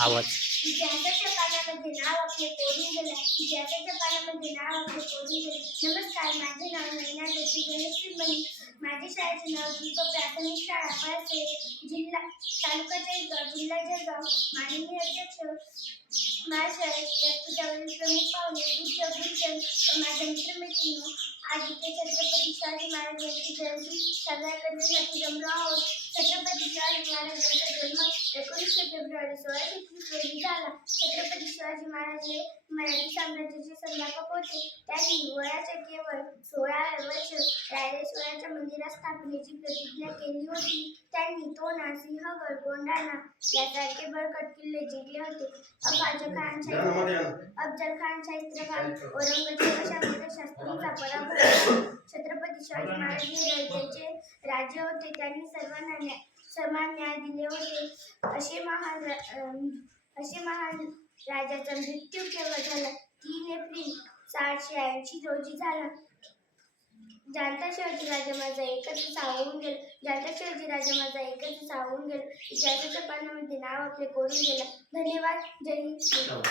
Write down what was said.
आवाज. नमस्कार माझे नाव नैना ज्योती गणेश माझे शाळेचे नाव दीप प्राथमिक शाळा पळसे जिल्हा तालुका जळगाव जिल्हा जळगाव माननीय अध्यक्ष माझ्या शाळेत व्यासपीठावरील माझ्या मित्रमैत्रिणी आज इथे छत्रपती शिवाजी महाराज यांची जयंती साजरा करण्यासाठी जमलो आहोत छत्रपती शिवाजी महाराजांचा जन्म एकोणीसशे फेब्रुवारी सोळाशे एकवीस रोजी झाला छत्रपती शिवाजी महाराज हे मराठी साम्राज्याचे संस्थापक होते त्यांनी वयाच्या केवळ सोळा वर्ष रायरेश्वराच्या मंदिरात स्थापनेची प्रतिज्ञा केली होती. त्यांनी तोरणा सिंहगड गोंडाणा यासारखे बळकट किल्ले जिंकले होते. अफजल खान शाहिस्त्र खान औरंगजेब अशा मोठ्या शस्त्रींचा पराभव. छत्रपती शिवाजी महाराज हे रयतेचे राज्य होते. त्यांनी सर्वांना न्याय समान न्याय दिले होते. असे महान असे महान राजाचा मृत्यू केव्हा झाला. तीन एप्रिल सहाशे ऐंशी रोजी झाला. जानता शिवाजी राजा माझा एकच सावून गेला ज्यांचा शिवाजी राजा माझा एकच सावून गेला इतिहासाच्या पानामध्ये नाव आपले कोरून गेलं. धन्यवाद. जय हिंद.